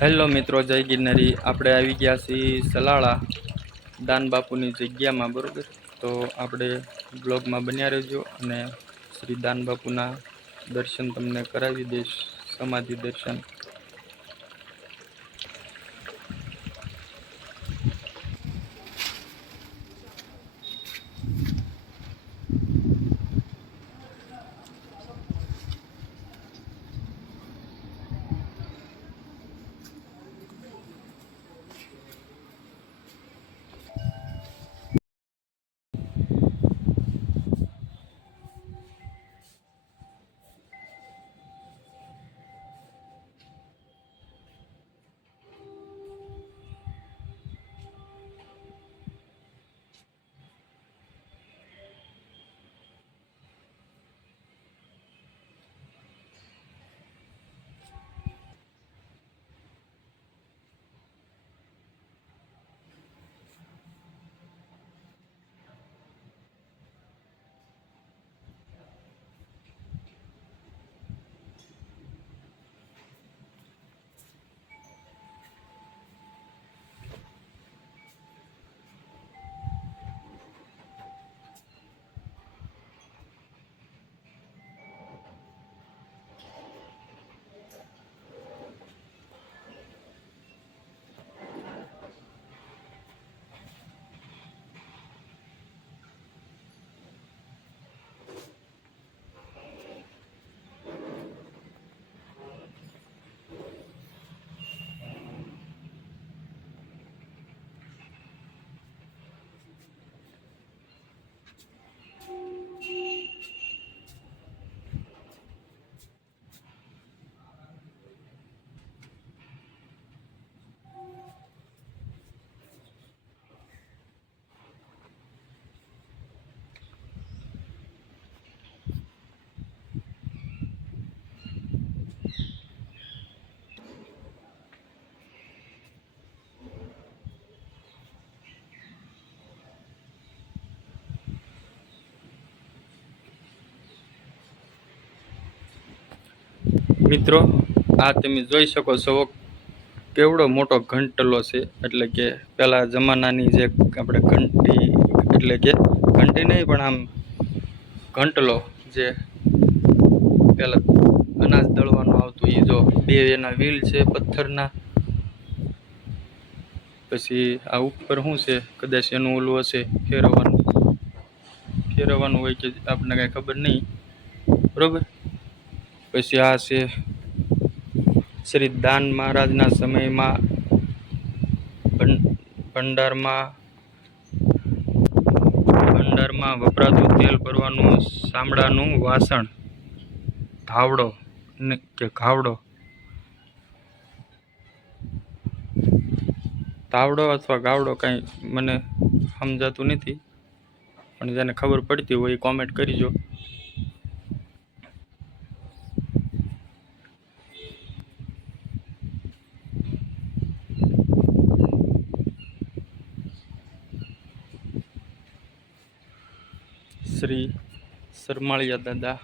Hello મિત્રો, જય ગિરનારી. આપણે આવી ગયા છીએ સલાળા દાન બાપુની જગ્યામાં, બરાબર. તો આપણે બ્લોગમાં બન્યા રહેજો અને શ્રી દાન બાપુના દર્શન તમને કરાવી દઈશ, સમાધિ દર્શન. મિત્રો, આ તમે જોઈ શકો છો કેવડો મોટો ઘંટલો છે. એટલે કે પેલા જમાનાની જે આપણે ઘંટી, એટલે કે ઘંટી નહીં પણ આમ ઘંટલો, જે પેલા અનાજ દળવાનું આવતું, એ જો બે એના વ્હીલ છે પથ્થરના. પછી આ ઉપર શું છે, કદાચ એનું ઓલું હશે, ફેરવવાનું હોય કે આપણને કાંઈ ખબર નહીં, બરોબર. પછી આ છે શ્રી દાન મહારાજના સમયમાં ભંડારમાં વપરાતું તેલ ભરવાનું ચામડાનું વાસણ, ધાવડો કે ઘાવડો, તાવડો અથવા ગાવડો, કાંઈ મને સમજાતું નથી, પણ જેને ખબર પડતી હોય એ કોમેન્ટ કરીજો. શ્રી સરમાળિયા દાદા.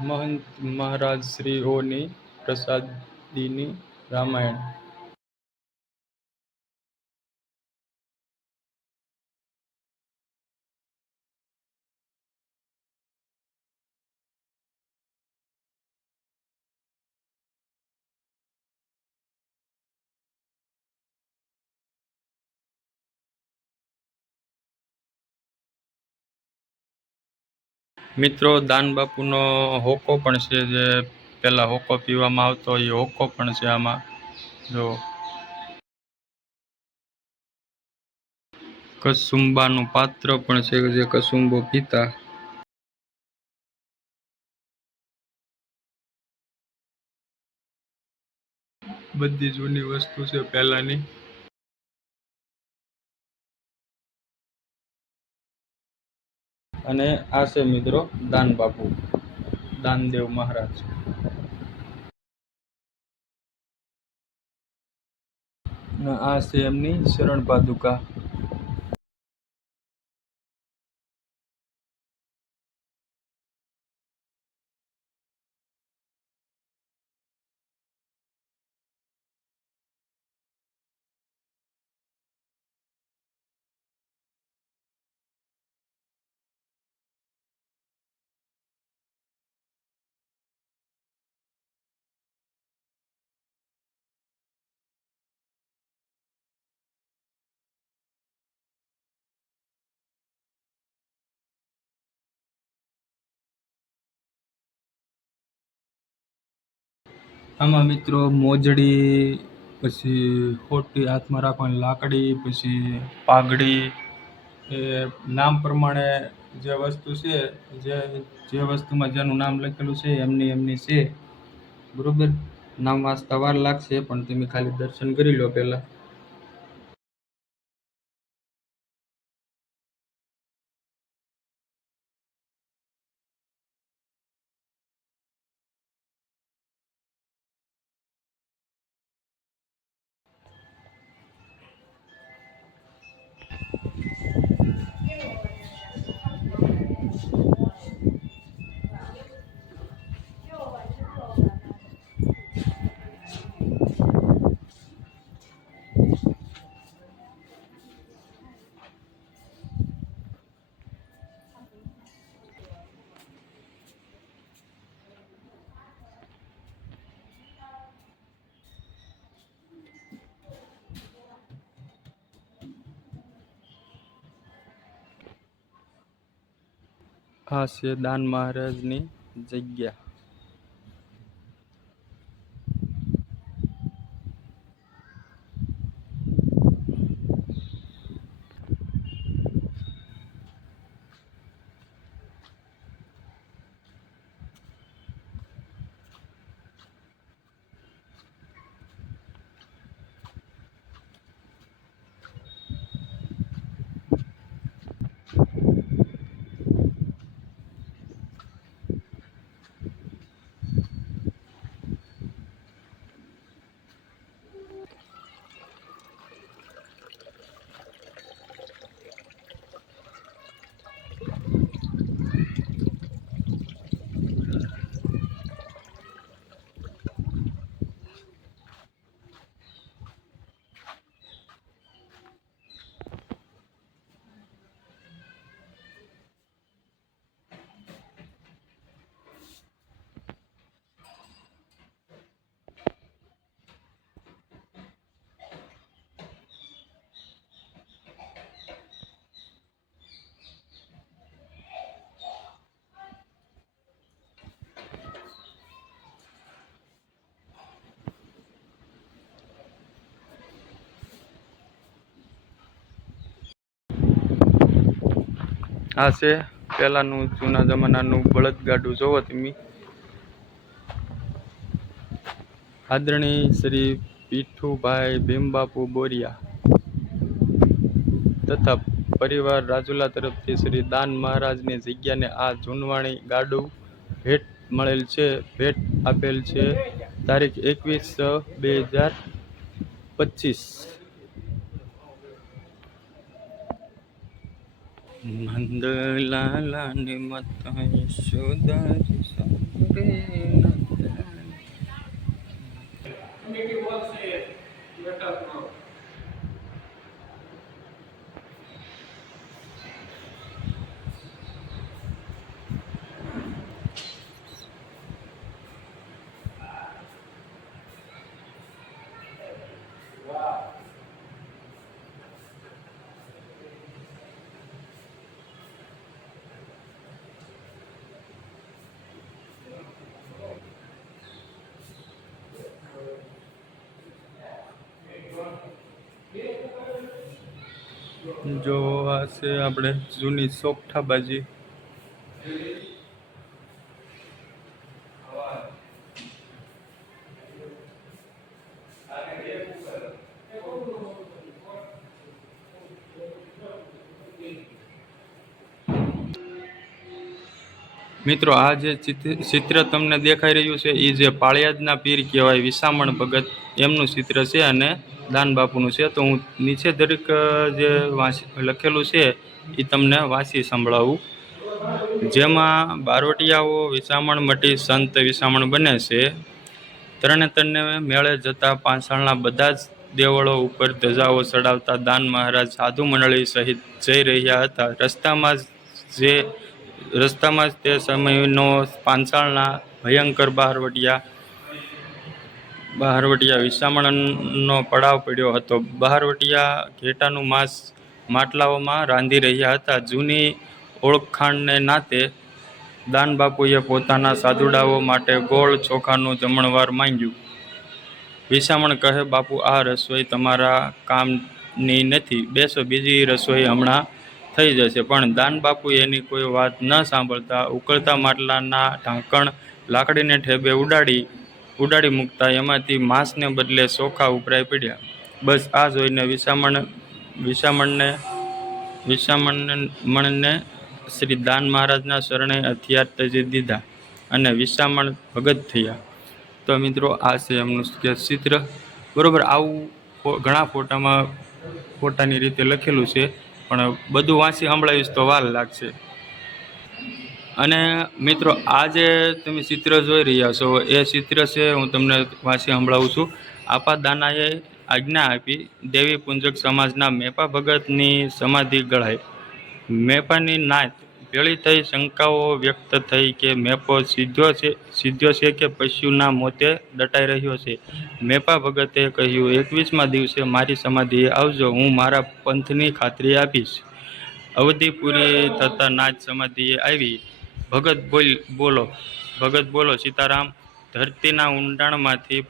મહંત મહારાજ શ્રીઓની પ્રસાદીની રામાયણ. મિત્રો, દાનબાપુનો હોકો પણ છે, જે પેલા હોકો પીવામાં આવતો એ હોકો પણ છે આમાં. જો કસુંબાનું પાત્ર પણ છે, જે કસુંબો પીતા. બધી જૂની વસ્તુ છે પહેલાની. અને આ છે મિત્રો દાનબાપુ, દાનદેવ મહારાજ. અને આ છે એમની શરણ પાદુકા. આમાં મિત્રો મોજડી, પછી ખોટી હાથમાં રાખવાની લાકડી, પછી પાઘડી, એ નામ પ્રમાણે જે વસ્તુ છે, જે જે વસ્તુમાં જેનું નામ લખેલું છે એમની એમની છે. બરોબર. નામ વાંચતા વાર લાગશે, પણ તમે ખાલી દર્શન કરી લો પહેલા. આ છે દાન મહારાજની જગ્યા. આ છે પહેલાનું જૂના જમાનાનું બળદગાડું. જોવો તમે. આદરણીય શ્રી પીઠુભાઈ ભીમબાપુ બોરિયા તથા પરિવાર રાજુલા તરફથી શ્રી દાન મહારાજની જગ્યાને આ જૂનવાણી ગાડું ભેટ મળેલ છે. ભેટ આપેલ છે તારીખ 21/6/2025. નંદલાલાને માતા યશોદા જો આ છે આપણે જૂની સોગઠાબાજી. મિત્રો આ જે ચિત્ર તમને દેખાઈ રહ્યું છે એ જે પાળિયાદના પીર કહેવાય વિસામણ ભગત એમનું ચિત્ર છે અને દાન બાપુનું છે. તો હું નીચે દરેક જે લખેલું છે એ તમને વાંચી સંભળાવું. જેમાં બારવટિયાઓ વિસામણ મટી સંત વિસામણ બને છે. તરણેતરને મેળે જતા પાંસાળના બધા જ દેવળો ઉપર ધજાઓ ચડાવતા દાન મહારાજ સાધુ મંડળી સહિત જઈ રહ્યા હતા. રસ્તામાં જ તે સમયનો પાંચાળના ભયંકર બહારવટિયા વિસામણનો પડાવ પડ્યો હતો. બહારવટિયા ઘેટાનું માંસ માટલાઓમાં રાંધી રહ્યા હતા. જૂની ઓળખાણને નાતે દાનબાપુએ પોતાના સાધુડાઓ માટે ગોળ ચોખાનું જમણવાર માંગ્યું. વિસામણ કહે, બાપુ આ રસોઈ તમારા કામની નથી, બેસો, બીજી રસોઈ હમણાં થઈ જશે. પણ દાનબાપુ એની કોઈ વાત ન સાંભળતા ઉકળતા માટલાના ઢાંકણ લાકડીને ઠેબે ઉડાડી મૂકતા એમાંથી માંસને બદલે ચોખા ઉભરાઈ પડ્યા. બસ આ જોઈને વિસામણને શ્રી દાન મહારાજના શરણે હથિયાર તજી દીધા અને વિસામણ ભગત થયા. તો મિત્રો આ છે એમનું ચિત્ર. બરોબર, આવું ઘણા ફોટાની રીતે લખેલું છે, પણ બધું વાંચી સંભળાવીશ તો વાર લાગશે. અને મિત્રો આ જે તમે ચિત્ર જોઈ રહ્યા છો એ ચિત્ર છે, હું તમને વાંચી સંભળાવું છું. આપા દાનાએ આજ્ઞા આપી, દેવી પુંજક સમાજના મેપા ભગતની સમાધિ ગળાઈ. મેપાની નાત ભેળી થઈ, શંકાઓ વ્યક્ત થઈ કે મેપો સીધ્યો છે કે પશુના મોતે દટાઈ રહ્યો છે. મેપા ભગતે કહ્યું, 21મા દિવસે મારી સમાધિએ આવજો, હું મારા પંથની ખાતરી આપીશ. અવધિ પૂરી થતાં નાચ સમાધિએ આવી. ભગત બોલો સીતારામ. ધરતીના ઊંડાણમાંથી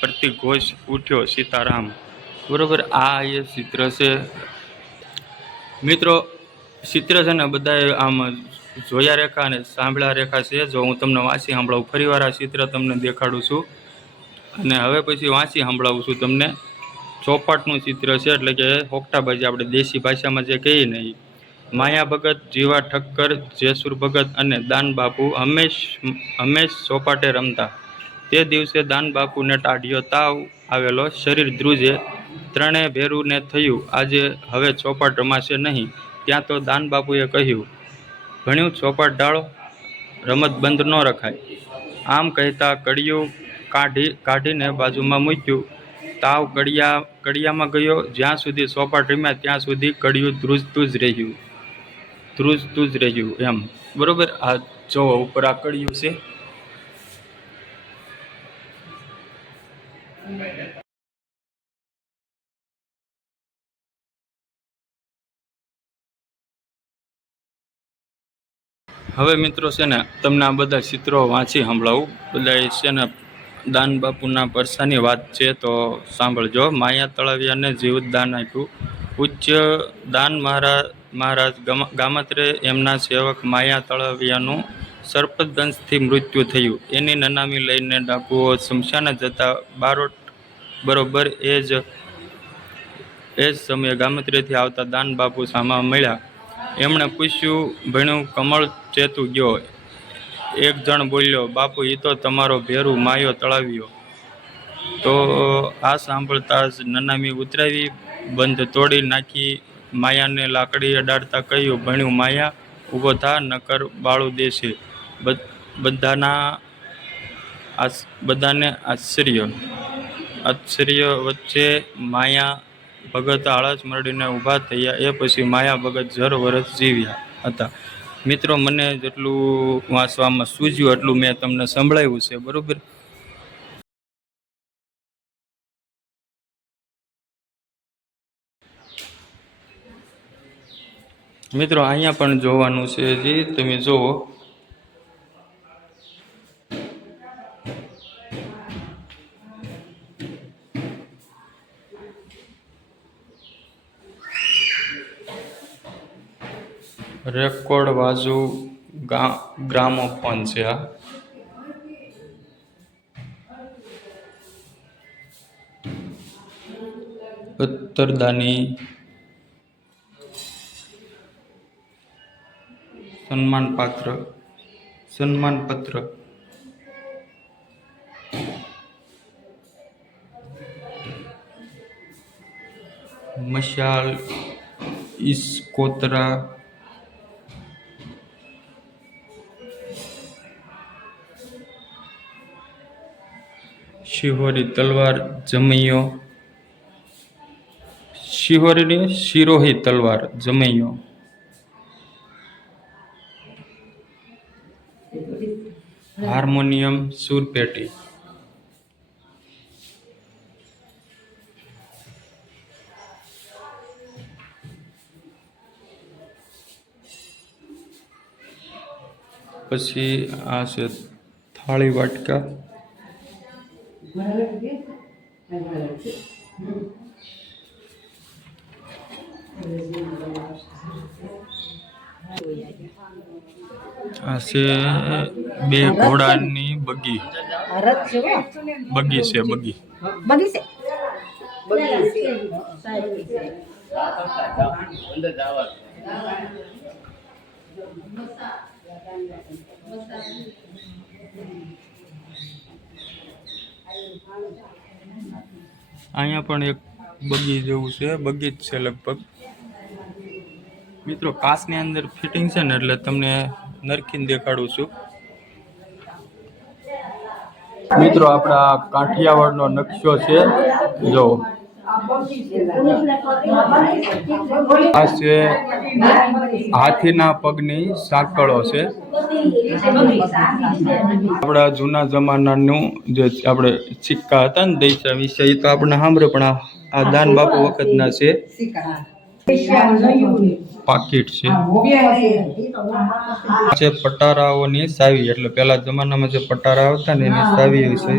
પ્રતિઘોષ ઉઠ્યો, સીતારામ. બરોબર, આ એ ચિત્ર છે. મિત્રો ચિત્ર છે ને બધાએ આમ જોયા રેખા અને સાંભળ્યા રેખા છે. જો હું તમને વાંચી સંભળાવું, ફરીવાર આ ચિત્ર તમને દેખાડું છું અને હવે પછી વાંચી સંભળાવું છું તમને. ચોપાટનું ચિત્ર છે, એટલે કે હોકટાબાજી આપણે દેશી ભાષામાં જે કહીએ ને એ. માયા ભગત, જીવા ઠક્કર, જેસુર ભગત અને દાન બાપુ હંમેશ ચોપાટે રમતા. તે દિવસે દાન બાપુને ટાઢિયો તાવ આવેલો, શરીર ધ્રુજે. ત્રણેય ભેરુને થયું, આજે હવે ચોપાટ રમાશે નહીં. ત્યાં તો દાન બાપુએ કહ્યું, ભણ્યું ચોપાટ ડાળો, રમત બંધ ન રખાય. આમ કહેતા કડિયું કાઢીને બાજુમાં મૂક્યું. તાવ કડિયામાં ગયો. જ્યાં સુધી ચોપાટ રમ્યા ત્યાં સુધી કડિયું ધ્રુજતું જ રહ્યું એમ. બરોબર, આ જો ઉપર આ કડિયું છે. હવે મિત્રો છે ને તમને આ બધા ચિત્રો વાંચી સંભળાવું. બધા છે ને દાન બાપુના પરસાની વાત છે, તો સાંભળજો. માયા તળાવિયાને જીવતદાન આપ્યું. પૂજ્ય દાન મહારાજ ગામત્રે એમના સેવક માયા તળાવિયાનું સર્પદંશથી મૃત્યુ થયું. એની નનામી લઈને ડાકુઓ શમશાને જતા બરોબર એ જ સમયે ગામત્રેથી આવતા દાન બાપુ સામા મળ્યા. એમણે પૂછ્યું, ભણ્યું કમળ ચેતું ગયો? એક જણ બોલ્યો, બાપુ એ તો તમારો ભેરું માયો તળાવ્યો. તો આ સાંભળતા જ નનામી ઉતરાવી, બંધ તોડી નાખી. માયાને લાકડી અડાડતા કહ્યું, ભણ્યું માયા ઊભો થા, નકર બાળું દેશે. બધાને આશ્ચર્ય વચ્ચે માયા ભગત આળસ મરડીને ઊભા થયા. એ પછી માયા ભગત જર વરસ જીવ્યા હતા. મિત્રો, મને જેટલું વાંચવામાં સૂઝ્યું એટલું મેં તમને સંભળાવ્યું છે, બરોબર. મિત્રો, અહીંયા પણ જોવાનું છે, જે તમે જુઓ. રેકોર્ડ બાજુ ગ્રામોફોન છે આ. ઉત્તરદાની સન્માનપત્ર મશાલ ઇસ્કોતરા શિહોરી તલવાર જમૈયો શિરોહી તલવાર જમૈયો હાર્મોનિયમ સુરપેટી પછી આ છે થાળી વાટકા આ છે બે ઘોડાની બગી છે બગી અહીંયા પણ એક બગી જેવું છે, બગી જ છે લગભગ. મિત્રો, કાચની અંદર ફિટિંગ છે ને, એટલે તમને નરખીને દેખાડું છું. મિત્રો, આપણા કાઠિયાવાડનો નકશો છે, જો આ છે હાથીના પગની સાંકળો છે. આપણા જૂના જમાનાનું જે આપણે સિક્કા હતા ને દૈસા વિશે, એ તો આપણે સાંભળે, પણ આ દાન બાપુ વખતના છે. પાકીટ છે પટારાઓની સાવી, એટલે પેલા જમાનામાં જે પટારા આવતા ને એની સાવી છે.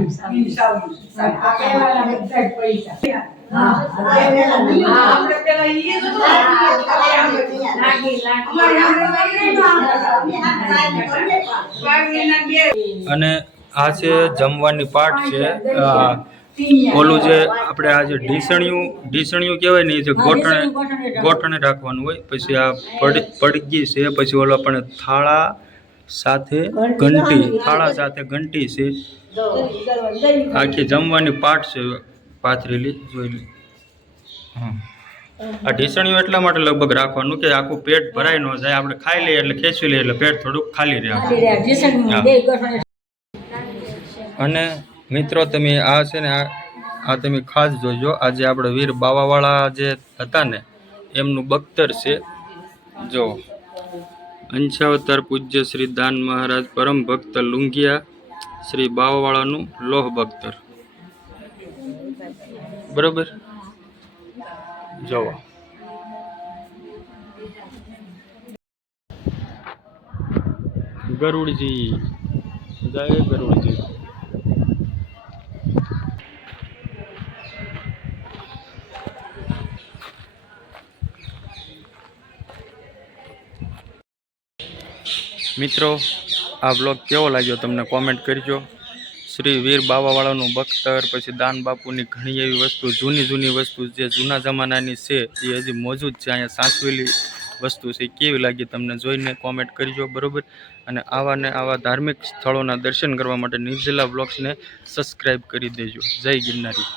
અને આ છે જમવાની પાટ છે. ઓલું જે આપણે આ જે ઢીસણિયું કહેવાય ને, એ જે ગોઠણે રાખવાનું હોય. પછી આ પડગી છે. પછી ઓલો પણ થાળા સાથે ઘંટી છે. આખી જમવાની પાટ છે પાથરેલી, જોઈ લે. હા, આ ઢીસણિયું એટલા માટે લગભગ રાખવાનું કે આખું પેટ ભરાય ન જાય. આપણે ખાઈ લઈએ એટલે ખેંચી લઈએ એટલે પેટ થોડુંક ખાલી રહે. અને મિત્રો, તમે આ છે ને, આ તમે ખાસ જોજો. આજે આપણે વીર બાવાવાળા જે હતા ને, એમનું બખ્તર છે. જો અંશાવતાર પૂજ્ય શ્રી દાન મહારાજ પરમ ભક્ત લુંગિયા શ્રી બાવાવાળાનું લોહ બખ્તર, બરોબર. જુઓ, ગરુડજી, જય ગરુડજી. મિત્રો, આ બ્લોગ કેવો લાગ્યો તમને કોમેન્ટ કરજો. શ્રી વીર બાવાવાળાનું બખ્તર, પછી દાન બાપુની ઘણી એવી વસ્તુ, જૂની વસ્તુ જે જૂના જમાનાની છે, એ હજી મોજૂદ છે. અહીંયા સાચવેલી વસ્તુ છે. કેવી લાગી તમને જોઈને કોમેન્ટ કરજો, બરાબર. અને આવા ધાર્મિક સ્થળોના દર્શન કરવા માટે નિર્જલા બ્લોગ્સને સબસ્ક્રાઈબ કરી દેજો. જય ગિરનારી.